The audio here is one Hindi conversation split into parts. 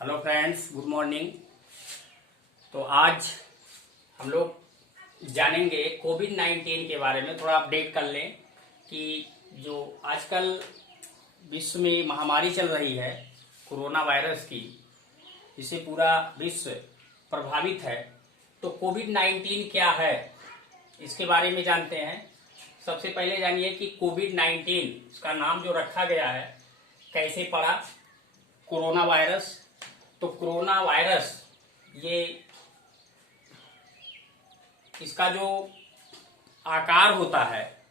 Hello friends, good morning. तो आज हम लोग जानेंगे कोविड-19 के बारे में। थोड़ा अपडेट कर लें कि जो आजकल विश्व में महामारी चल रही है कोरोना वायरस की, जिससे पूरा विश्व प्रभावित है। तो कोविड-19 क्या है, इसके बारे में जानते हैं। सबसे पहले जानिए कि कोविड-19 इसका नाम जो रखा गया है कैसे पड़ा, कोरोना वायरस। तो कोरोना वायरस ये इसका जो आकार होता है,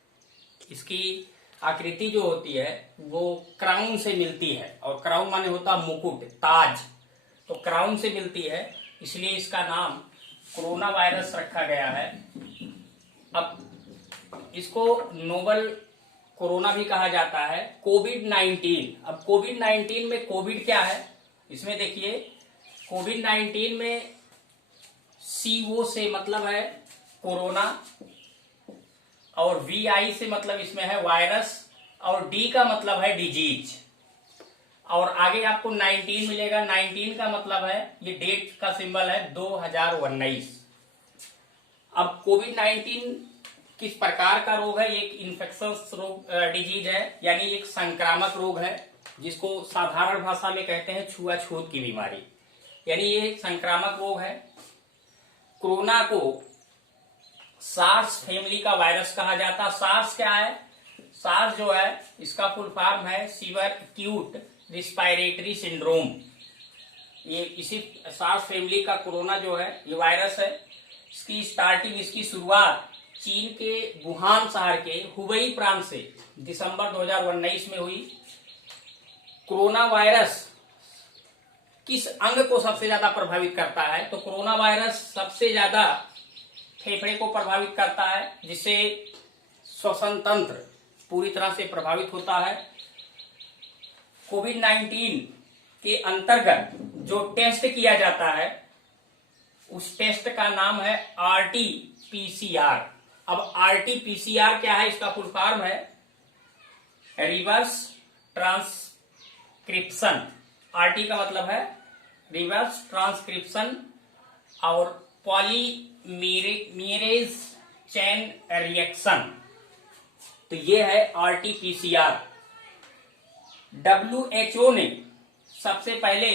इसकी आकृति जो होती है वो क्राउन से मिलती है, और क्राउन माने होता मुकुट, ताज। तो क्राउन से मिलती है, इसलिए इसका नाम कोरोना वायरस रखा गया है। अब इसको नोवल कोरोना भी कहा जाता है। कोविड-19, अब कोविड-19 में कोविड क्या है, इसमें देखिए कोविड-19 में CO से मतलब है कोरोना, और VI से मतलब इसमें है वायरस, और D का मतलब है डिजीज, और आगे आपको 19 मिलेगा। 19 का मतलब है, ये डेट का सिंबल है 2019। अब कोविड-19 किस प्रकार का रोग है? एक इन्फेक्शस रोग डिजीज है, यानी एक संक्रामक रोग है, जिसको साधारण भाषा में कहते हैं छुआछूत की बीमारी, यानी ये एक संक्रामक रोग है। कोरोना को सार्स फैमिली का वायरस कहा जाता है। सार्स क्या है? सार्स जो है इसका फुल फॉर्म है सीवियर एक्यूट रिस्पायरेटरी सिंड्रोम। ये इसी सार्स फैमिली का कोरोना जो है ये वायरस है। इसकी स्टार्टिंग, इसकी शुरुआत चीन के वुहान शहर के हुबई प्रांत से दिसंबर 2019 में हुई। कोरोना वायरस किस अंग को सबसे ज्यादा प्रभावित करता है? तो कोरोना वायरस सबसे ज्यादा फेफड़े को प्रभावित करता है, जिससे श्वसन तंत्र पूरी तरह से प्रभावित होता है। कोविड-19 के अंतर्गत जो टेस्ट किया जाता है उस टेस्ट का नाम है RT-PCR। अब RT-PCR क्या है? इसका फुल फॉर्म है रिवर्स ट्रांसक्रिप्शन। RT का मतलब है रिवर्स ट्रांसक्रिप्शन और पॉलीमेरेज चेन रिएक्शन। तो ये है RT-PCR। WHO ने सबसे पहले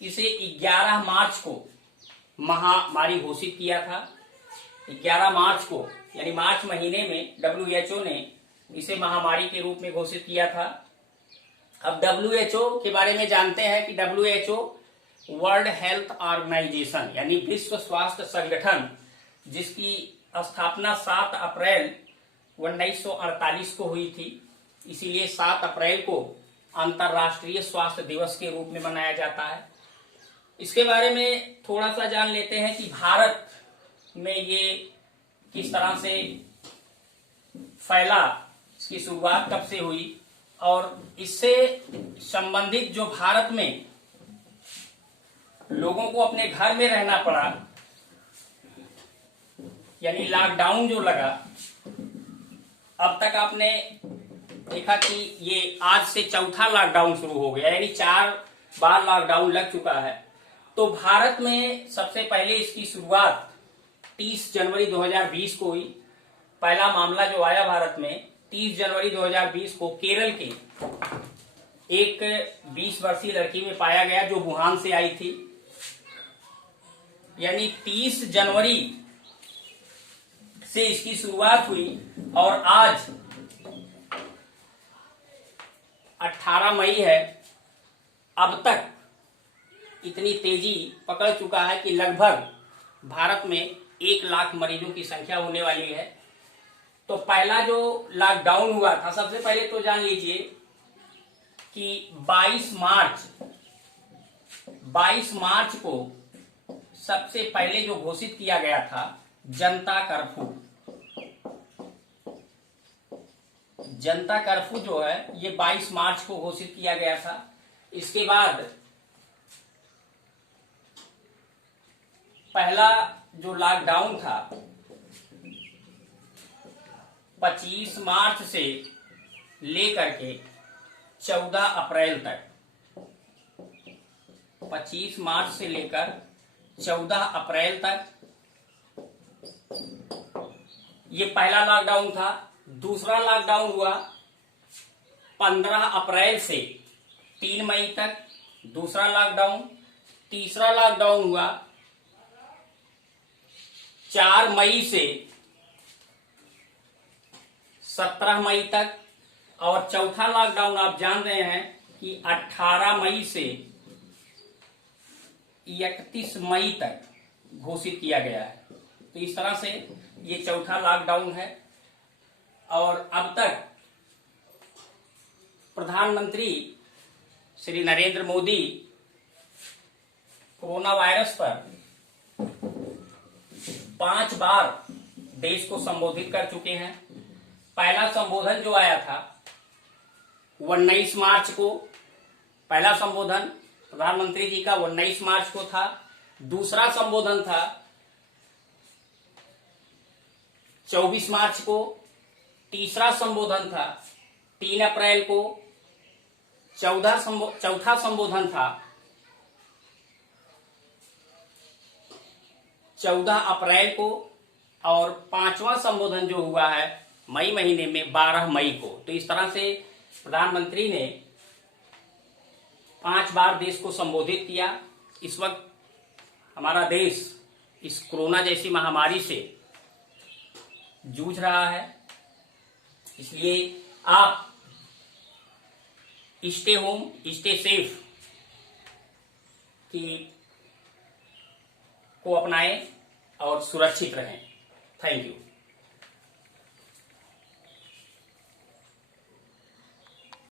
इसे 11 मार्च को महामारी घोषित किया था। 11 मार्च को, यानी मार्च महीने में WHO ने इसे महामारी के रूप में घोषित किया था। अब WHO के बारे में जानते हैं कि WHO वर्ल्ड हेल्थ ऑर्गेनाइजेशन, यानी विश्व स्वास्थ्य संगठन, जिसकी स्थापना 7 अप्रैल 1948 को हुई थी, इसीलिए 7 अप्रैल को अंतर्राष्ट्रीय स्वास्थ्य दिवस के रूप में मनाया जाता है। इसके बारे में थोड़ा सा जान लेते हैं कि भारत में ये किस तरह से फैला, इसकी शुरुआत कब से हुई, और इससे संबंधित जो भारत में लोगों को अपने घर में रहना पड़ा, यानी लॉकडाउन जो लगा, अब तक आपने देखा कि ये आज से चौथा लॉकडाउन शुरू हो गया, यानी 4 बार लॉकडाउन लग चुका है। तो भारत में सबसे पहले इसकी शुरुआत 30 जनवरी 2020 को हुई। पहला मामला जो आया भारत में 30 जनवरी 2020 को केरल के एक 20 वर्षीय लड़की में पाया गया, जो वुहान से आई थी। यानी 30 जनवरी से इसकी शुरुआत हुई, और आज 18 मई है। अब तक इतनी तेजी पकड़ चुका है कि लगभग भारत में 1 लाख मरीजों की संख्या होने वाली है। तो पहला जो लॉकडाउन हुआ था, सबसे पहले तो जान लीजिए कि 22 मार्च को सबसे पहले जो घोषित किया गया था जनता कर्फ्यू। जनता कर्फ्यू जो है ये 22 मार्च को घोषित किया गया था। इसके बाद पहला जो लॉकडाउन था 25 मार्च से लेकर के 14 अप्रैल तक 25 मार्च से लेकर 14 अप्रैल तक ये पहला लॉकडाउन था। दूसरा लॉकडाउन हुआ 15 अप्रैल से 3 मई तक, दूसरा लॉकडाउन। तीसरा लॉकडाउन हुआ 4 मई से 17 मई तक, और चौथा लॉकडाउन आप जान रहे हैं कि 18 मई से 31 मई तक घोषित किया गया है। तो इस तरह से ये चौथा लॉकडाउन है। और अब तक प्रधानमंत्री श्री नरेंद्र मोदी कोरोना वायरस पर 5 बार देश को संबोधित कर चुके हैं। पहला संबोधन जो आया था 19 मार्च को, पहला संबोधन प्रधानमंत्री जी का 19 मार्च को था। दूसरा संबोधन था 24 मार्च को। तीसरा संबोधन था 3 अप्रैल को। चौथा संबोधन था 14 अप्रैल को, और 5वां संबोधन जो हुआ है मई महीने में 12 मई को। तो इस तरह से प्रधानमंत्री ने 5 बार देश को संबोधित किया। इस वक्त हमारा देश इस कोरोना जैसी महामारी से जूझ रहा है, इसलिए आप स्टे होम, स्टे सेफ को अपनाएं और सुरक्षित रहें। Thank you.